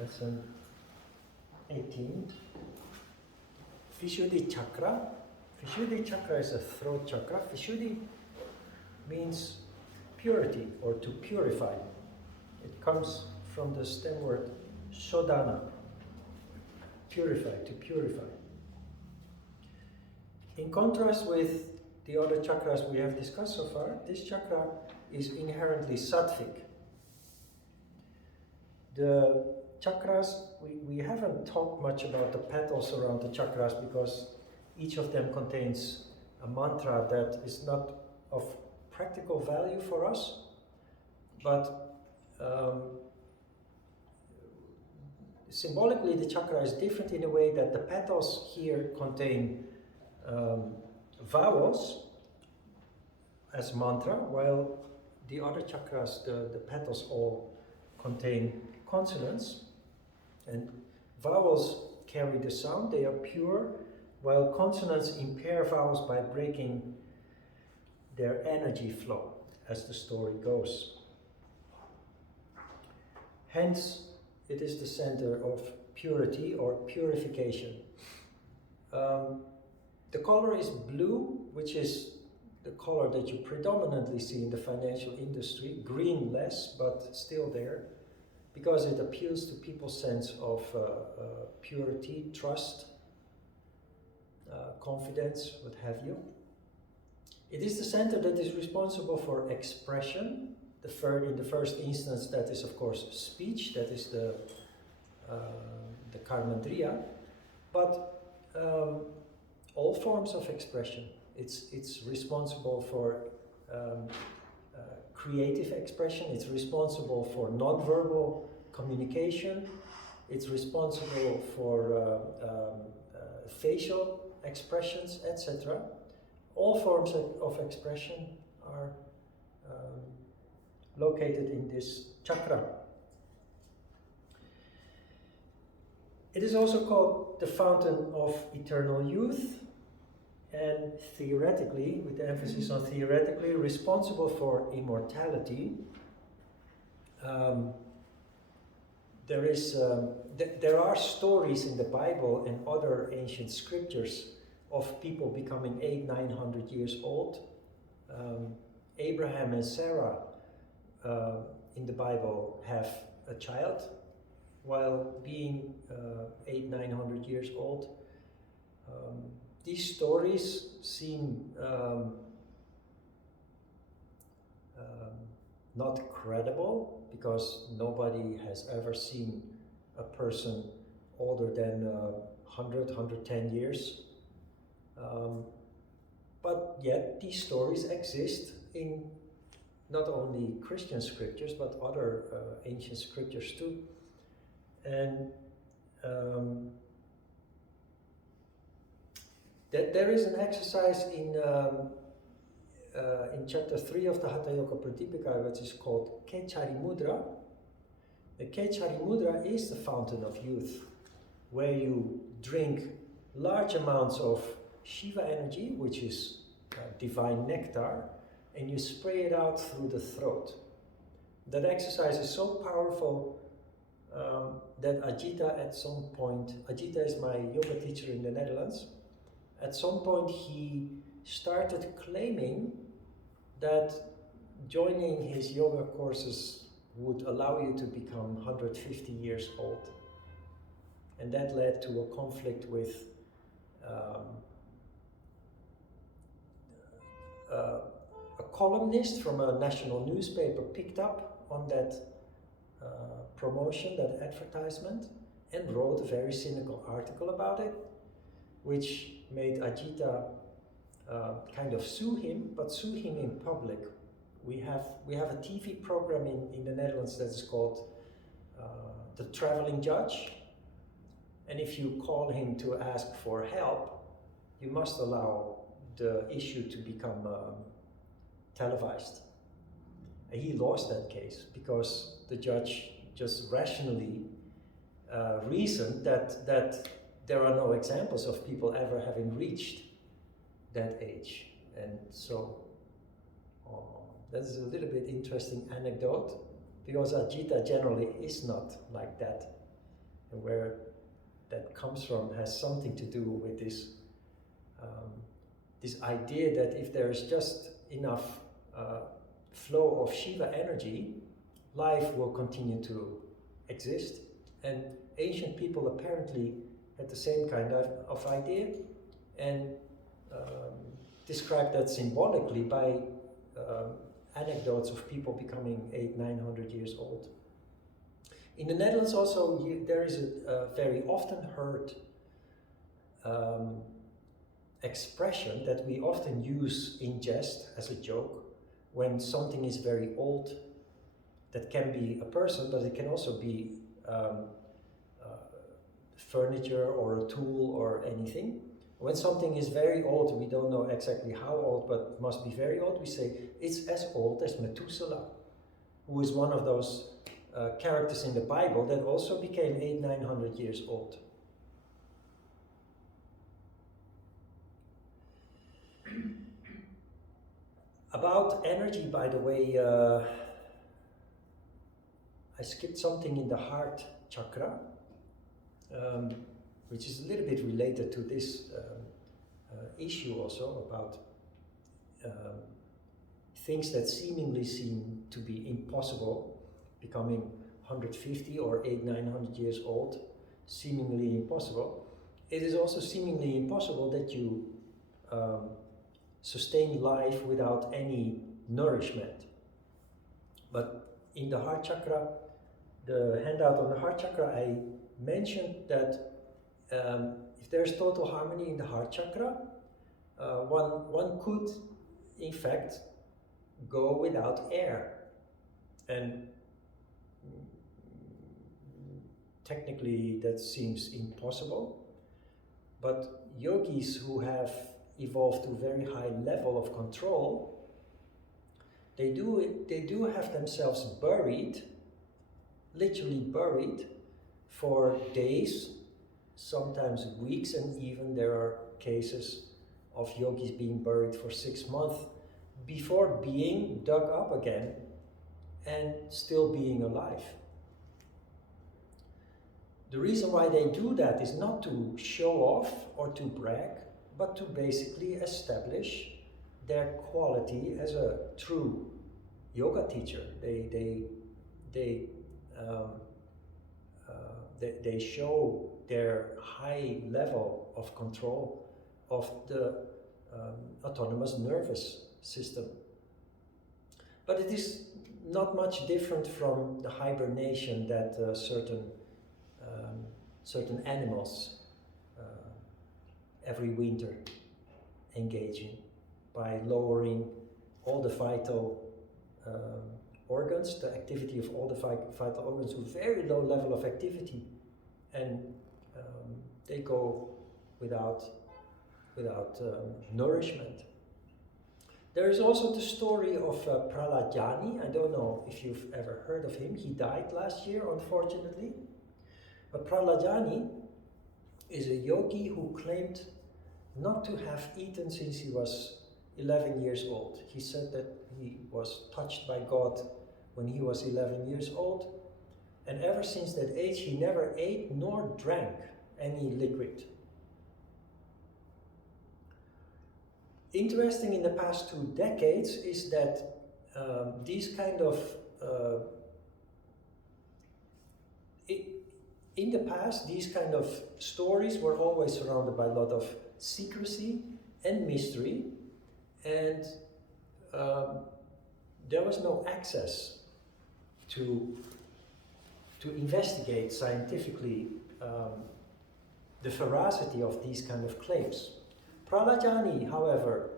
Lesson 18. Vishuddhi Chakra. Vishuddhi Chakra is a throat chakra. Vishuddhi means purity or to purify. It comes from the stem word shodhana, purify, to purify. In contrast with the other chakras we have discussed so far, this chakra is inherently sattvic. The chakras, we haven't talked much about the petals around the chakras because each of them contains a mantra that is not of practical value for us, but symbolically the chakra is different in a way that the petals here contain vowels as mantra, while the other chakras, the petals all contain consonants, and vowels carry the sound, they are pure, while consonants impair vowels by breaking their energy flow, as the story goes. Hence, it is the center of purity or purification. The color is blue, which is the color that you predominantly see in the financial industry. Green less, but still there, because it appeals to people's sense of purity, trust, confidence, what have you. It is the center that is responsible for expression. In the first instance, that is of course speech, that is the karmandriya, but all forms of expression. It's responsible for creative expression, it's responsible for non-verbal communication, it's responsible for facial expressions, etc. All forms of expression are located in this chakra. It is also called the fountain of eternal youth, and theoretically, with the emphasis on theoretically, responsible for immortality. There are stories in the Bible and other ancient scriptures of people becoming 800-900 years old. Abraham and Sarah in the Bible have a child while being 800-900 years old. These stories seem not credible because nobody has ever seen a person older than 100-110 years. But yet these stories exist in not only Christian scriptures but other ancient scriptures too. And there is an exercise in chapter 3 of the Hatha Yoga Pradipika, which is called Kechari Mudra. The Kechari Mudra is the fountain of youth, where you drink large amounts of Shiva energy, which is divine nectar, and you spray it out through the throat. That exercise is so powerful that Ajita at some point, Ajita is my yoga teacher in the Netherlands, at some point he started claiming that joining his yoga courses would allow you to become 150 years old. And that led to a conflict with a columnist from a national newspaper picked up on that promotion, that advertisement, and wrote a very cynical article about it, which made Ajita kind of sue him, but sue him in public. We have a TV program in the Netherlands that is called The Traveling Judge, and if you call him to ask for help, you must allow the issue to become televised. And he lost that case because the judge just rationally reasoned that there are no examples of people ever having reached that age. And so that is a little bit interesting anecdote, because Ajita generally is not like that. and where that comes from has something to do with this this idea that if there is just enough flow of Shiva energy, life will continue to exist. And ancient people apparently had the same kind of idea, and described that symbolically by anecdotes of people becoming 800-900 years old. In the Netherlands also there is a very often heard expression that we often use in jest as a joke when something is very old. That can be a person, but it can also be furniture or a tool or anything. When something is very old, we don't know exactly how old, but must be very old, we say it's as old as Methuselah, who is one of those characters in the Bible that also became 800-900 years old. About energy, by the way, I skipped something in the heart chakra, which is a little bit related to this issue also about things that seemingly seem to be impossible, becoming 150 or 800-900 years old, seemingly impossible. It is also seemingly impossible that you sustain life without any nourishment. But in the heart chakra, the handout on the heart chakra, I mentioned that if there's total harmony in the heart chakra, one could, in fact, go without air. And technically that seems impossible, but yogis who have evolved to a very high level of control, they do have themselves buried, literally buried, for days, sometimes weeks, and even there are cases of yogis being buried for 6 months before being dug up again and still being alive. The reason why they do that is not to show off or to brag, but to basically establish their quality as a true yoga teacher. They show their high level of control of the autonomous nervous system. But it is not much different from the hibernation that certain animals every winter engage in, by lowering all the vital organs, the activity of all the vital organs to very low level of activity, and they go without nourishment. There is also the story of Prahlad. I don't know if you've ever heard of him. He died last year, unfortunately. But Prahlad is a yogi who claimed not to have eaten since he was 11 years old. He said that he was touched by God when he was 11 years old, and ever since that age he never ate nor drank any liquid. Interesting in the past 2 decades is that these kind of in the past, these kind of stories were always surrounded by a lot of secrecy and mystery, and there was no access to investigate scientifically the veracity of these kind of claims. Prahlad, however,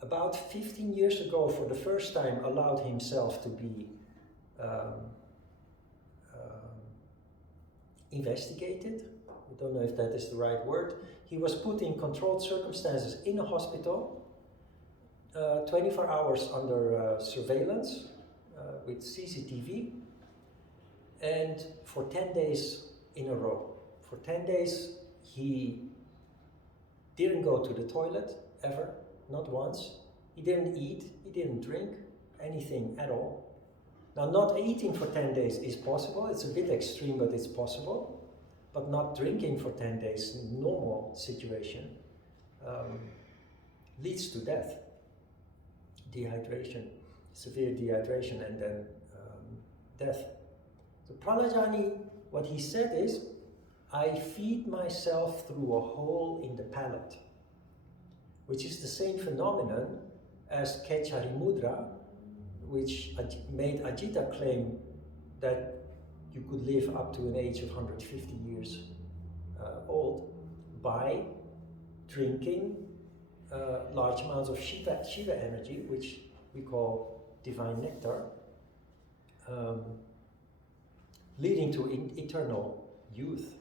about 15 years ago, for the first time, allowed himself to be investigated. I don't know if that is the right word. He was put in controlled circumstances in a hospital, 24 hours under surveillance with CCTV, and for 10 days in a row. For 10 days he didn't go to the toilet ever, not once. He didn't eat, he didn't drink anything at all. Now, not eating for 10 days is possible. It's a bit extreme, but it's possible. But not drinking for 10 days, normal situation, leads to death, dehydration, severe dehydration, and then death. So Pralajani, what he said is, I feed myself through a hole in the palate, which is the same phenomenon as Kechari Mudra, which made Ajita claim that you could live up to an age of 150 years old by drinking large amounts of Shiva energy, which we call divine nectar, leading to eternal youth.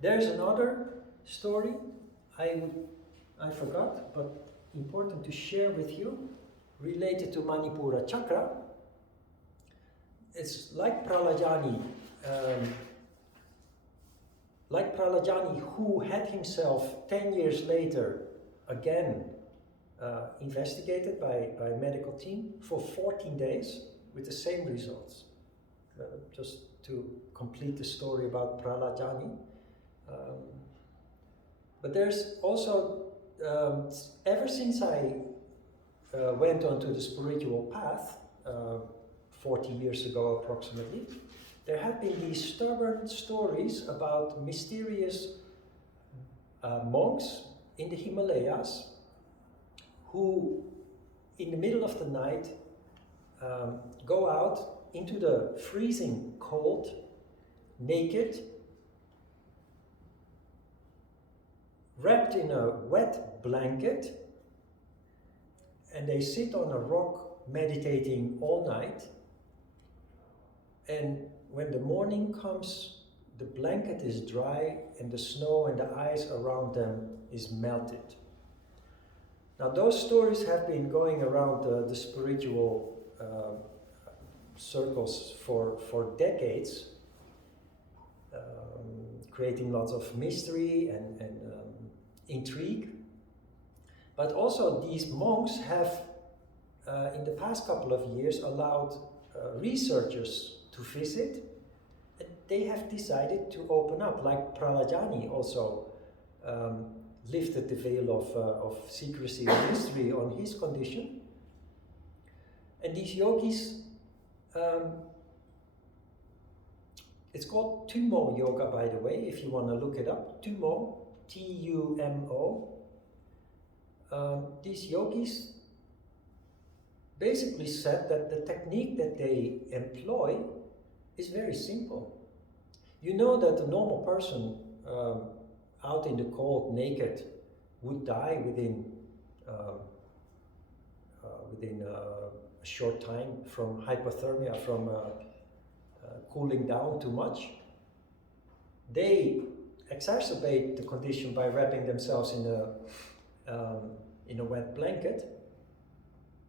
There's another story I forgot, but important to share with you, related to Manipura Chakra. It's like Pralajani, who had himself 10 years later again investigated by a medical team for 14 days with the same results. Just to complete the story about Pralajani. But there's also, ever since I went onto the spiritual path, 40 years ago approximately, there have been these stubborn stories about mysterious monks in the Himalayas who, in the middle of the night, go out into the freezing cold, naked, wrapped in a wet blanket, and they sit on a rock meditating all night. And when the morning comes, the blanket is dry and the snow and the ice around them is melted. Now, those stories have been going around the spiritual circles for decades, creating lots of mystery and intrigue. But also these monks have, in the past couple of years, allowed researchers to visit, and they have decided to open up, like Pralajani also lifted the veil of secrecy and mystery on his condition. And these yogis, it's called Tumo yoga, by the way, if you want to look it up. Tumo, T-U-M-O. These yogis basically said that the technique that they employ is very simple. You know that the normal person out in the cold, naked, would die within a short time from hypothermia, from cooling down too much. They exacerbate the condition by wrapping themselves in a wet blanket.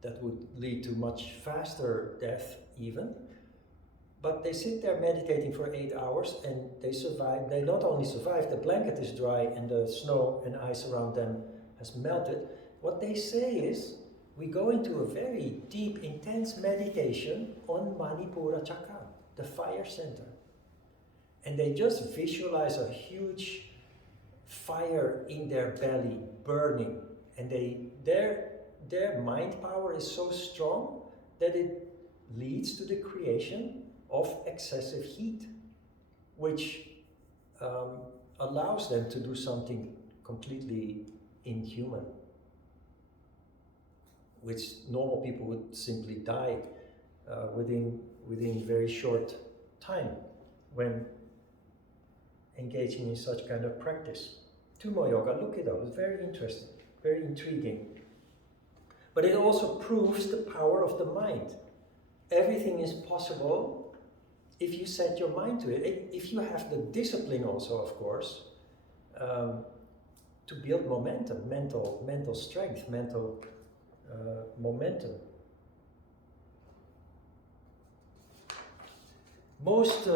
That would lead to much faster death even. But they sit there meditating for 8 hours and they survive. They not only survive, the blanket is dry and the snow and ice around them has melted. What they say is, we go into a very deep, intense meditation on Manipura Chakra, the fire center. And they just visualize a huge fire in their belly, burning. And their mind power is so strong that it leads to the creation of excessive heat, which allows them to do something completely inhuman, which normal people would simply die within very short time when engaging in such kind of practice. Tumo yoga, look it up, it's very interesting, very intriguing. But it also proves the power of the mind. Everything is possible if you set your mind to it. If you have the discipline also, of course, to build momentum, mental strength, mental momentum. Most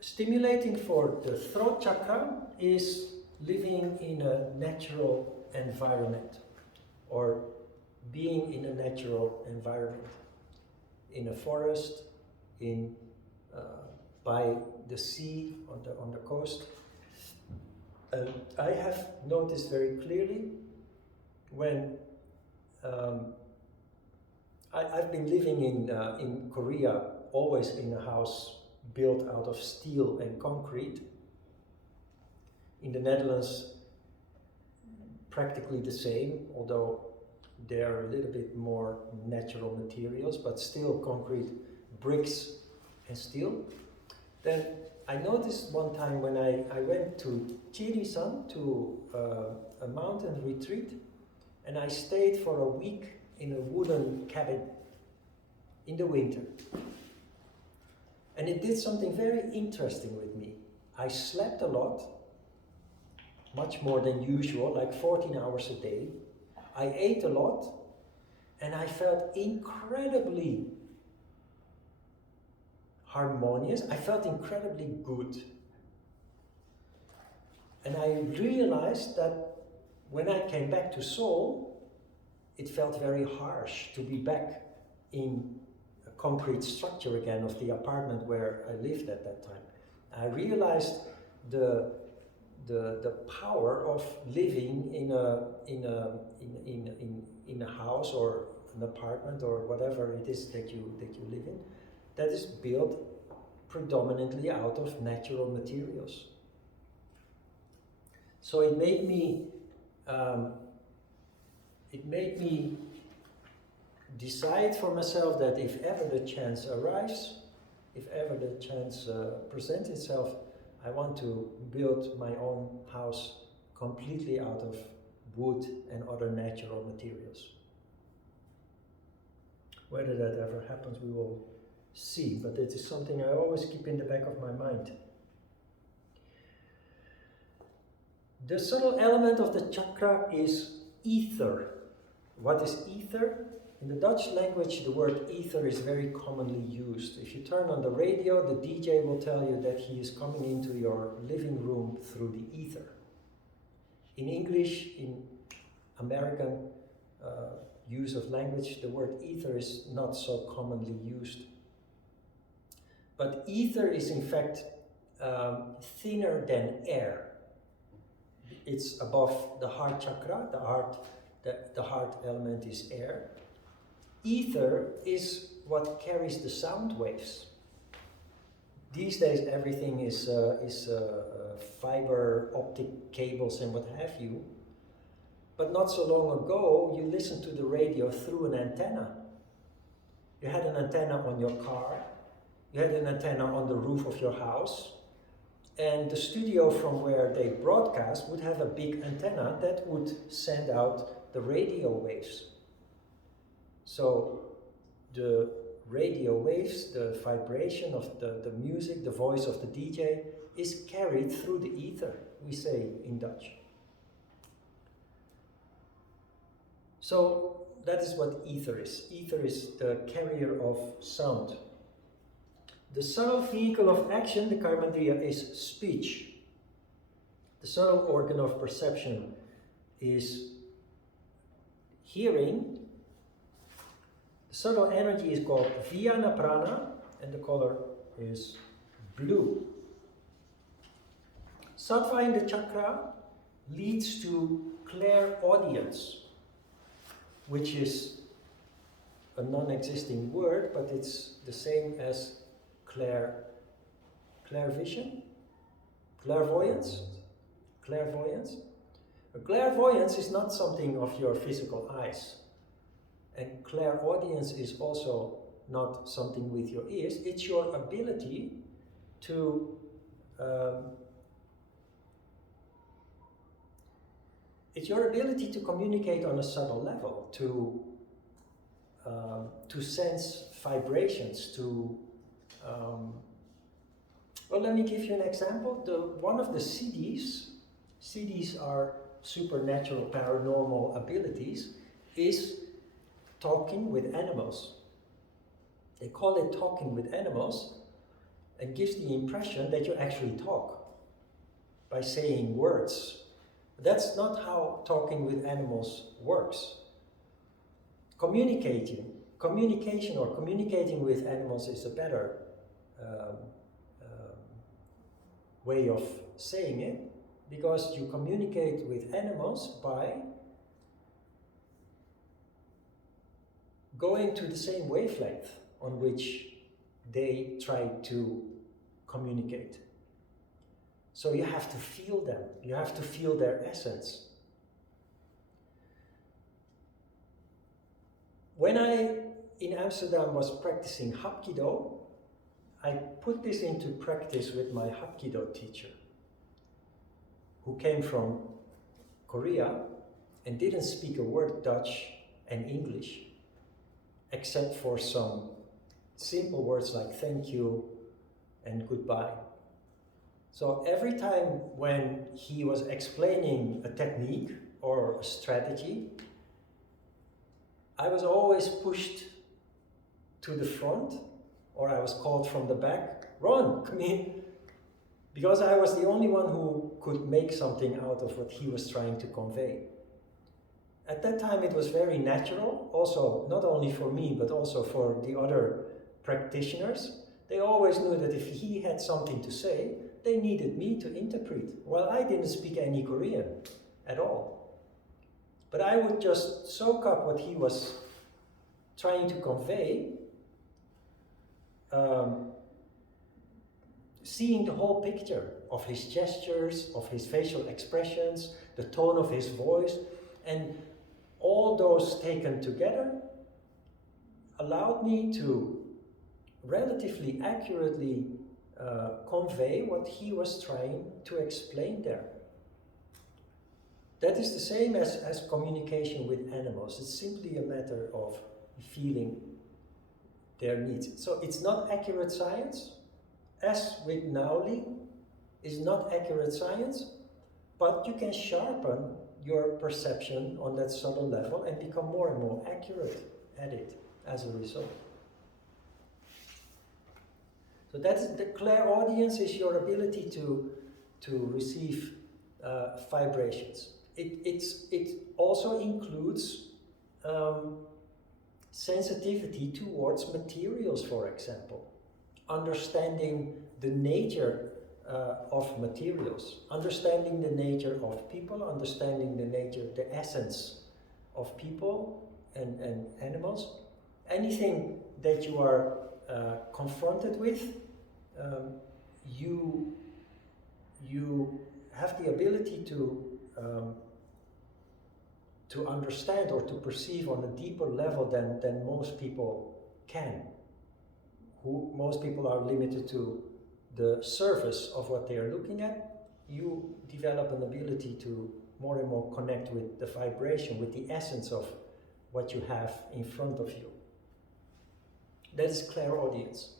stimulating for the throat chakra is living in a natural environment, or being in a natural environment. in a forest, by the sea, on the coast. I have noticed very clearly when I've been living in Korea, always in a house built out of steel and concrete. In the Netherlands, practically the same, although there are a little bit more natural materials, but still concrete, bricks and steel. Then I noticed one time when I went to Chirisan, to a mountain retreat, and I stayed for a week in a wooden cabin in the winter. And it did something very interesting with me. I slept a lot, much more than usual, like 14 hours a day. I ate a lot, and I felt incredibly harmonious. I felt incredibly good. And I realized that when I came back to Seoul, it felt very harsh to be back in a concrete structure again of the apartment where I lived at that time. I realized the power of living in a house or an apartment or whatever it is that you live in, that is built predominantly out of natural materials. So it made me decide for myself that if ever the chance arrives, if ever the chance presents itself, I want to build my own house completely out of wood and other natural materials. Whether that ever happens, we will see, but it is something I always keep in the back of my mind. The subtle element of the chakra is ether. What is ether? In the Dutch language, the word ether is very commonly used. If you turn on the radio, the DJ will tell you that he is coming into your living room through the ether. In English, in American use of language, the word ether is not so commonly used. But ether is in fact thinner than air. It's above the heart chakra. The heart element is air. Ether is what carries the sound waves. These days everything is fiber optic cables and what have you. But not so long ago, you listened to the radio through an antenna. You had an antenna on your car. You had an antenna on the roof of your house. And the studio from where they broadcast would have a big antenna that would send out the radio waves. So the radio waves, the vibration of the music, the voice of the DJ is carried through the ether, we say in Dutch. So that is what ether is. Ether is the carrier of sound. The subtle vehicle of action, the Karmandriya, is speech. The subtle organ of perception is hearing. The subtle energy is called Vijnana Prana, and the color is blue. Sattva in the chakra leads to clairaudience, which is a non-existing word, but it's the same as clairvision, clairvoyance. A clairvoyance is not something of your physical eyes, and clairaudience is also not something with your ears. It's your ability to communicate on a subtle level, to sense vibrations, well, let me give you an example. One of the CDs are supernatural paranormal abilities, is talking with animals. They call it talking with animals, and gives the impression that you actually talk by saying words. That's not how talking with animals works. Communicating communication or communicating with animals is a better um, um, way of saying it, because you communicate with animals by going to the same wavelength on which they try to communicate. So you have to feel them, you have to feel their essence. When I, in Amsterdam, was practicing Hapkido, I put this into practice with my Hapkido teacher, who came from Korea and didn't speak a word Dutch and English, except for some simple words like thank you and goodbye. So every time when he was explaining a technique or a strategy, I was always pushed to the front, or I was called from the back, Ron, come in, because I was the only one who could make something out of what he was trying to convey. At that time it was very natural, also not only for me, but also for the other practitioners. They always knew that if he had something to say, they needed me to interpret. Well, I didn't speak any Korean at all. But I would just soak up what he was trying to convey, seeing the whole picture of his gestures, of his facial expressions, the tone of his voice, and all those taken together allowed me to relatively accurately convey what he was trying to explain there. That is the same as communication with animals. It's simply a matter of feeling their needs. So it's not accurate science, as with Nauli, is not accurate science, but you can sharpen your perception on that subtle level and become more and more accurate at it as a result. So that's the clairaudience, is your ability to receive vibrations. It also includes sensitivity towards materials, for example. Understanding the nature of materials, understanding the nature of people, understanding the essence of people and animals. Anything that you are confronted with, you have the ability to understand or to perceive on a deeper level than most people can. Most people are limited to the surface of what they are looking at. You develop an ability to more and more connect with the vibration, with the essence of what you have in front of you. That is clairaudience.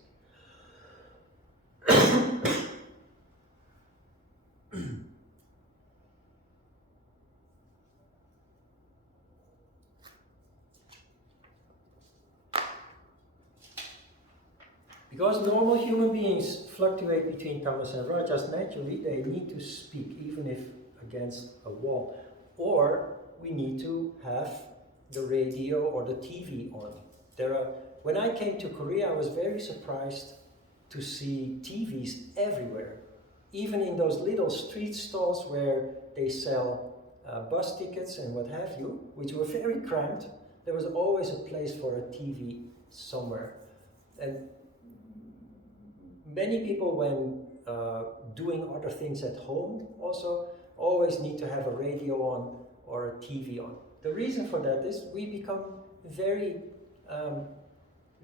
Because normal human beings fluctuate between tamas and rajas naturally, they need to speak even if against a wall. Or we need to have the radio or the TV on. When I came to Korea, I was very surprised to see TVs everywhere. Even in those little street stalls where they sell bus tickets and what have you, which were very cramped, there was always a place for a TV somewhere. And many people, when doing other things at home, also always need to have a radio on or a TV on. The reason for that is we become very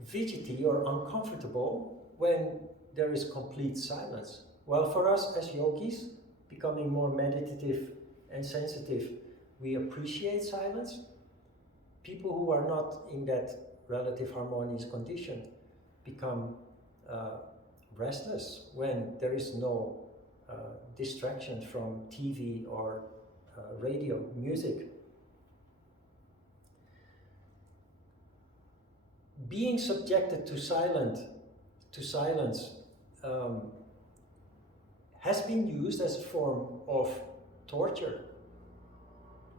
fidgety or uncomfortable when there is complete silence. Well, for us as yogis, becoming more meditative and sensitive, we appreciate silence. People who are not in that relative harmonious condition become restless when there is no distraction from TV or radio, music. Being subjected to silence has been used as a form of torture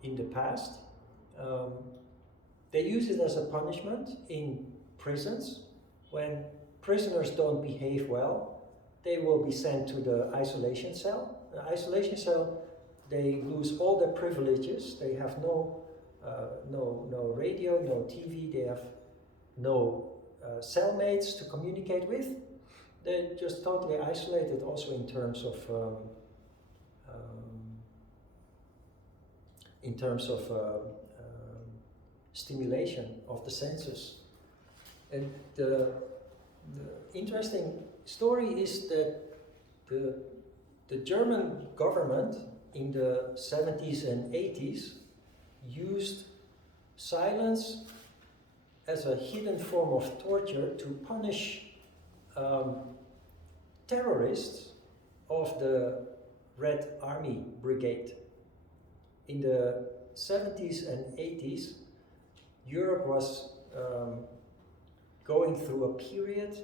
in the past. They use it as a punishment in prisons. When prisoners don't behave well, they will be sent to the isolation cell. The isolation cell, they lose all their privileges. They have no radio, no TV. They have no cellmates to communicate with. They're just totally isolated, also in terms of stimulation of the senses. And the interesting story is that the German government in the 70s and 80s used silence as a hidden form of torture to punish terrorists of the Red Army Brigade. In the 70s and 80s, Europe was going through a period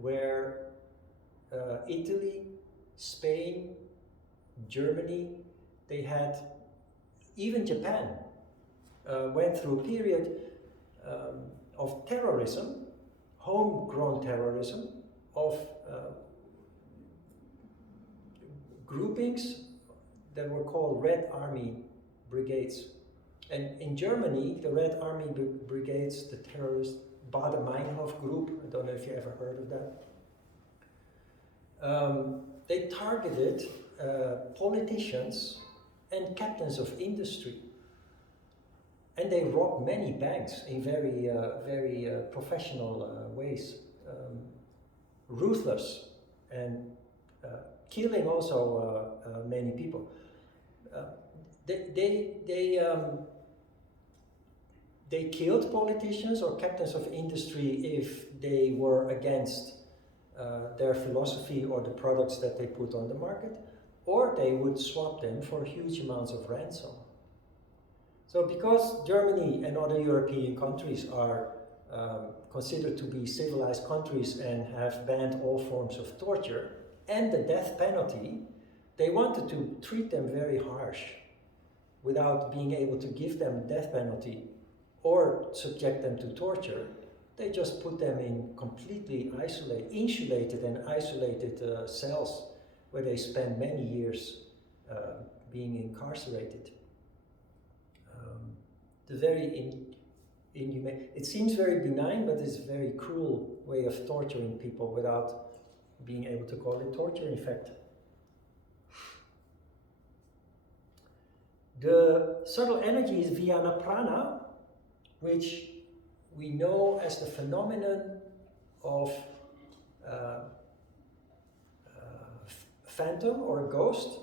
where Italy, Spain, Germany, they had, even Japan, went through a period of terrorism, homegrown terrorism, of groupings that were called Red Army Brigades. And in Germany, the Red Army Brigades, the terrorist Baader-Meinhof group, I don't know if you ever heard of that, they targeted politicians and captains of industry. And they robbed many banks in very professional ways. Ruthless and killing also many people. They killed politicians or captains of industry if they were against their philosophy or the products that they put on the market, or they would swap them for huge amounts of ransom. So because Germany and other European countries are considered to be civilized countries and have banned all forms of torture and the death penalty, they wanted to treat them very harsh without being able to give them death penalty or subject them to torture. They just put them in completely insulated and isolated cells where they spend many years being incarcerated. The very inhumane. It seems very benign, but it's a very cruel way of torturing people without being able to call it torture, in fact. The subtle energy is Vijnana Prana, which we know as the phenomenon of phantom or a ghost.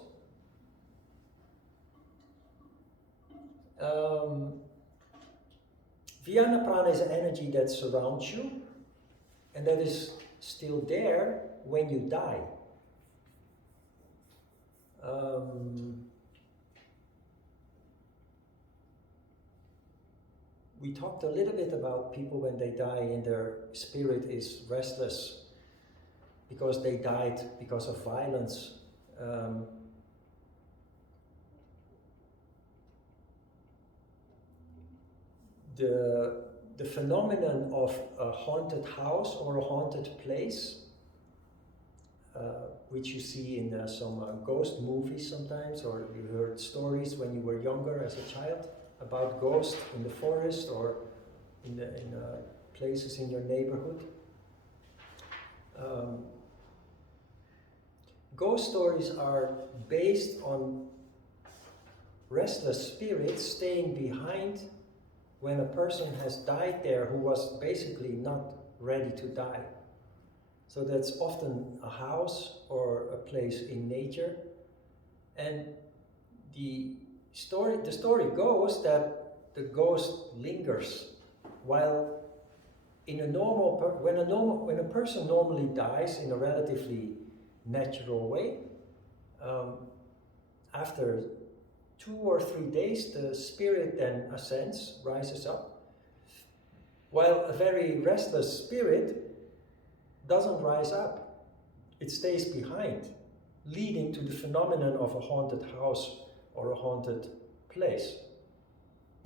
Vijnana Prana is an energy that surrounds you and that is still there when you die. We talked a little bit about people when they die and their spirit is restless because they died because of violence. The phenomenon of a haunted house or a haunted place, which you see in some ghost movies sometimes, or you heard stories when you were younger as a child about ghosts in the forest or in places in your neighborhood. Ghost stories are based on restless spirits staying behind when a person has died there who was basically not ready to die. So that's often a house or a place in nature. And the story goes that the ghost lingers while in a when a person normally dies in a relatively natural way, after 2 or 3 days the spirit then ascends, rises up, while a very restless spirit doesn't rise up. It stays behind, leading to the phenomenon of a haunted house or a haunted place.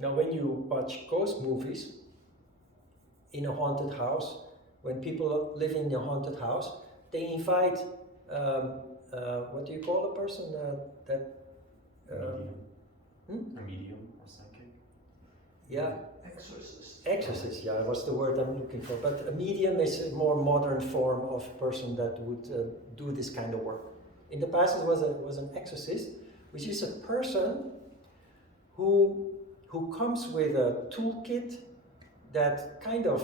Now, when you watch ghost movies in a haunted house, when people live in a haunted house, they invite, what do you call a person that... medium. A medium or psychic? Yeah. Exorcist. Exorcist, yeah, was the word I'm looking for. But a medium is a more modern form of person that would do this kind of work. In the past, it was an exorcist, which is a person who comes with a toolkit that kind of...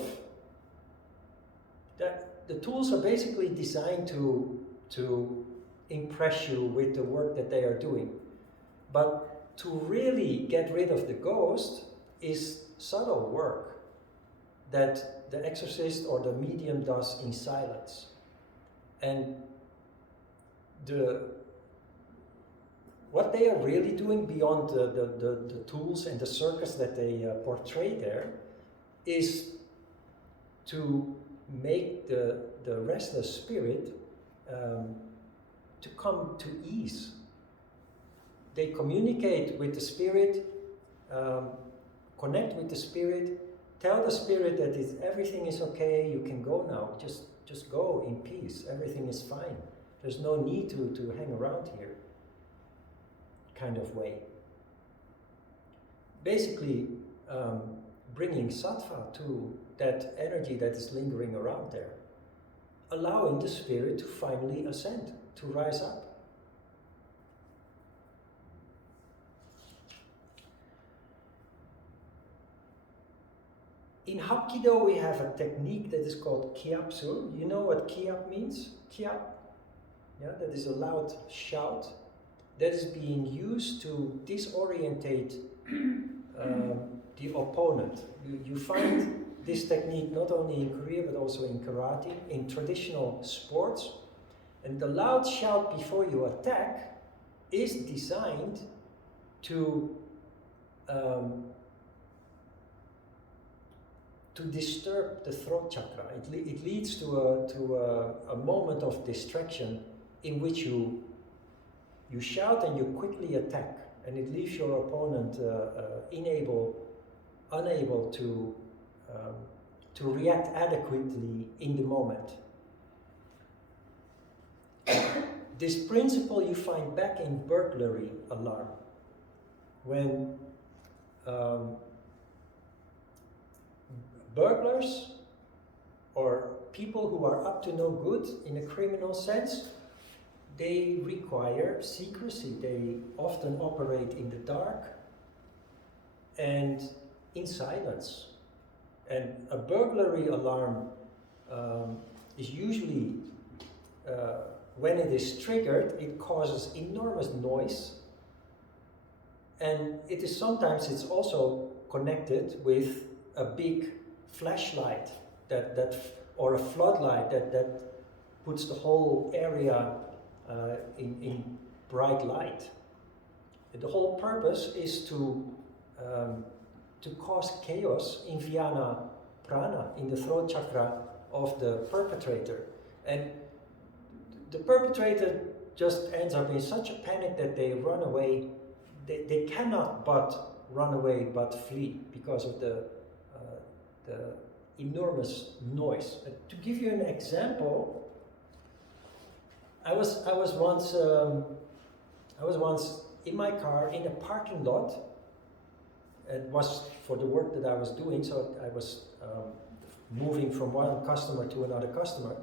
that the tools are basically designed to impress you with the work that they are doing. But to really get rid of the ghost is subtle work that the exorcist or the medium does in silence. And what they are really doing beyond the tools and the circus that they portray there is to make the restless spirit to come to ease. They communicate with the spirit, connect with the spirit, tell the spirit that everything is okay, you can go now, just go in peace, everything is fine. There's no need to hang around here, kind of way. Basically, bringing sattva to that energy that is lingering around there, allowing the spirit to finally ascend, to rise up. In Hapkido, we have a technique that is called kyapsul. You know what kyap means? Kyap? Yeah, that is a loud shout that is being used to disorientate the opponent. You find this technique not only in Korea but also in karate, in traditional sports. And the loud shout before you attack is designed to disturb the throat chakra. It leads to a moment of distraction in which you shout and you quickly attack, and it leaves your opponent unable to react adequately in the moment. This principle you find back in burglary alarm. When burglars or people who are up to no good in a criminal sense, they require secrecy. They often operate in the dark and in silence. And a burglary alarm is usually, when it is triggered, it causes enormous noise. And it's also connected with a big flashlight or a floodlight that puts the whole area in bright light. And the whole purpose is to cause chaos in Vijnana Prana, in the throat chakra of the perpetrator. And the perpetrator just ends up in such a panic that they run away. They cannot but run away but flee because of the enormous noise. To give you an example, I was once in my car in a parking lot. It was for the work that I was doing, so I was moving from one customer to another customer,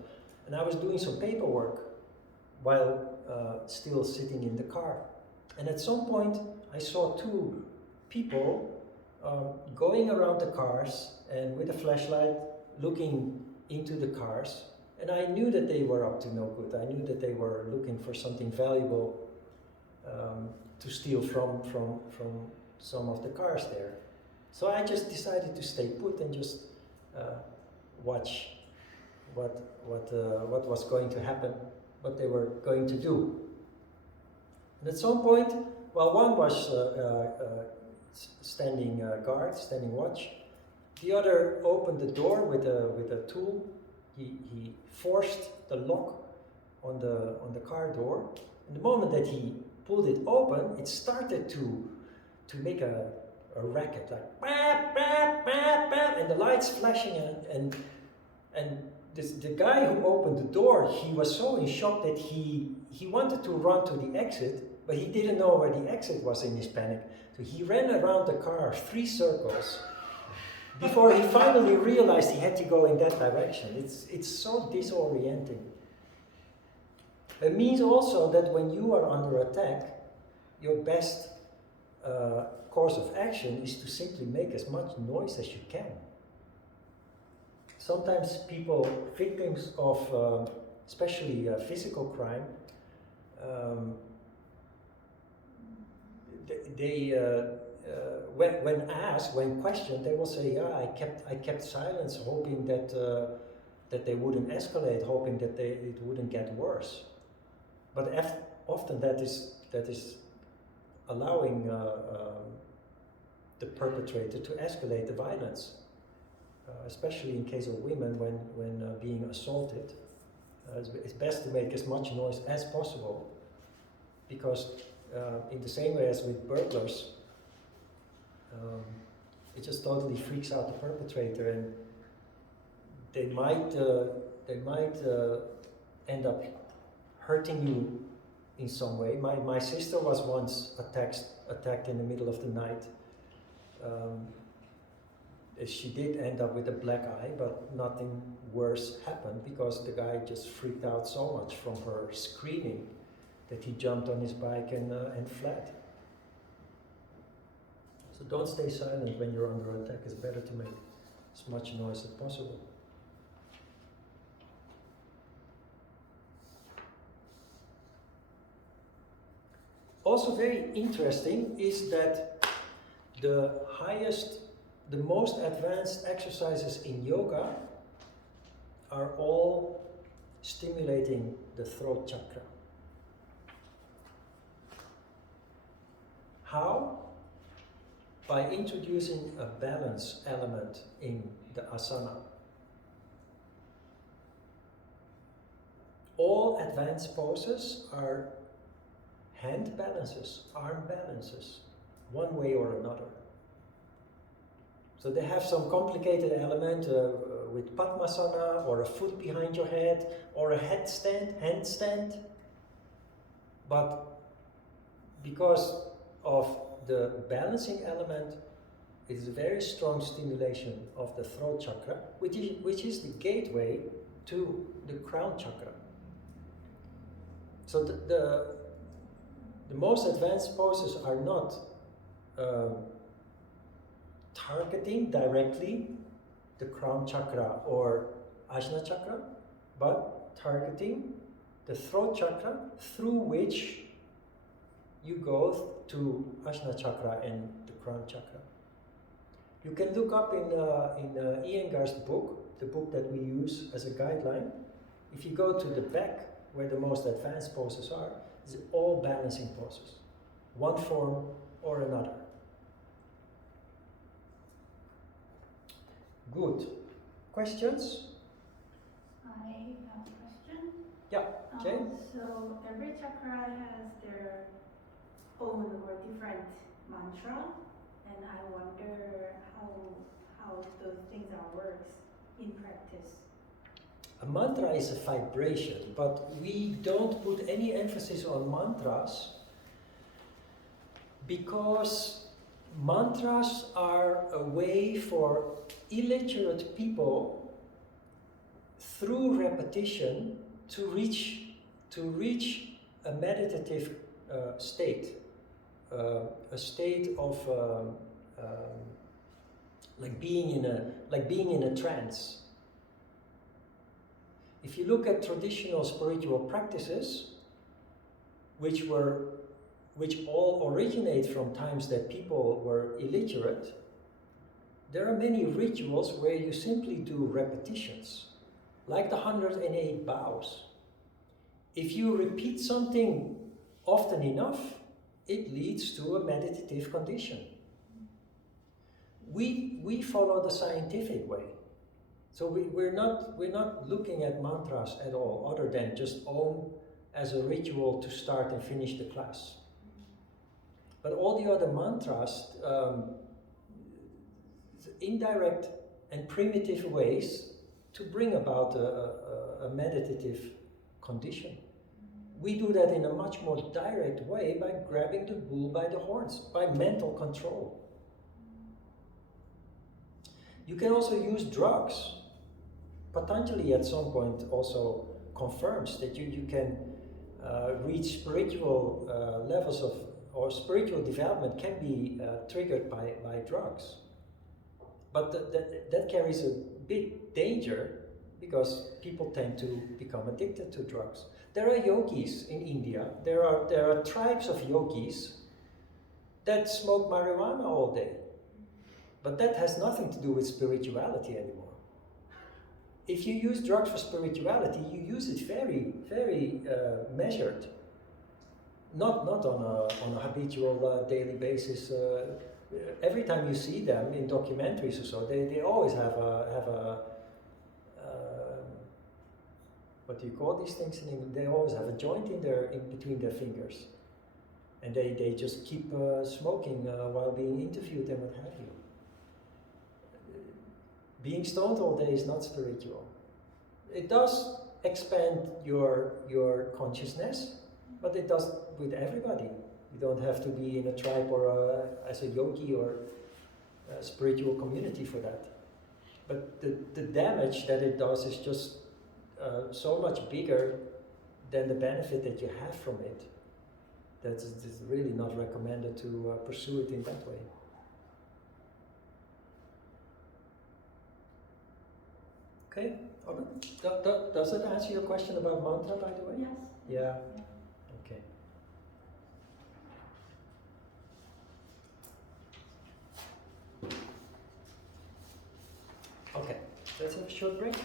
and I was doing some paperwork while still sitting in the car. And at some point, I saw two people going around the cars and with a flashlight looking into the cars. And I knew that they were up to no good. I knew that they were looking for something valuable to steal from some of the cars there. So I just decided to stay put and just watch what was going to happen, what they were going to do. And at some point, while one was standing guard, standing watch, the other opened the door with a tool. He forced the lock on the car door. And the moment that he pulled it open, it started to make a a racket, like bap, bap, bap, bap, and the lights flashing, and the guy who opened the door, he was so in shock that he wanted to run to the exit, but he didn't know where the exit was in his panic. So he ran around the car 3 circles before he finally realized he had to go in that direction. It's so disorienting. It means also that when you are under attack, your best course of action is to simply make as much noise as you can. Sometimes people, victims of especially physical crime, when asked, when questioned, they will say, "Yeah, I kept silence, hoping that they wouldn't escalate, hoping that it wouldn't get worse." But often that is allowing the perpetrator to escalate the violence, especially in case of women when being assaulted. It's best to make as much noise as possible, because in the same way as with burglars, it just totally freaks out the perpetrator, and they might end up hurting you in some way. My sister was once attacked in the middle of the night. She did end up with a black eye, but nothing worse happened because the guy just freaked out so much from her screaming that he jumped on his bike and fled. So don't stay silent when you're under attack. It's better to make as much noise as possible. Also very interesting is that the most advanced exercises in yoga are all stimulating the throat chakra. How? By introducing a balance element in the asana. All advanced poses are hand balances, arm balances, one way or another. So they have some complicated element with Padmasana, or a foot behind your head, or a handstand. But because of the balancing element, it is a very strong stimulation of the throat chakra, which is the gateway to the crown chakra. So the most advanced poses are not targeting directly the crown chakra or ajna chakra, but targeting the throat chakra, through which you go to ajna chakra and the crown chakra. You can look up in Iyengar's book, the book that we use as a guideline. If you go to the back, where the most advanced poses are, it's all balancing poses, one form or another. Good. Questions? I have a question. Yeah, Jay? So every chakra has their own or different mantra, and I wonder how those things are works in practice. A mantra is a vibration, but we don't put any emphasis on mantras because mantras are a way for illiterate people, through repetition, to reach a meditative state, a state of like being in a trance. If you look at traditional spiritual practices, which all originate from times that people were illiterate, there are many rituals where you simply do repetitions, like the 108 bows. If you repeat something often enough, it leads to a meditative condition. We follow the scientific way. So we're not looking at mantras at all, other than just Om as a ritual to start and finish the class. But all the other mantras, indirect and primitive ways to bring about a meditative condition. We do that in a much more direct way by grabbing the bull by the horns, by mental control. You can also use drugs. Patanjali at some point also confirms that you can reach spiritual levels of, or spiritual development can be triggered by drugs. But that carries a big danger because people tend to become addicted to drugs. There are yogis in India, there are tribes of yogis that smoke marijuana all day. But that has nothing to do with spirituality anymore. If you use drugs for spirituality, you use it very, very measured. Not on a habitual daily basis. Every time you see them in documentaries or so, they always have a what do you call these things in English? They always have a joint in between their fingers, and they just keep smoking while being interviewed and what have you. Being stoned all day is not spiritual. It does expand your consciousness, but it does with everybody. You don't have to be in a tribe or as a yogi or a spiritual community for that. But the damage that it does is just so much bigger than the benefit that you have from it. That it's really not recommended to pursue it in that way. Okay, does that answer your question about mantra, by the way? Yes. Yeah. Okay. Okay, let's have a short break.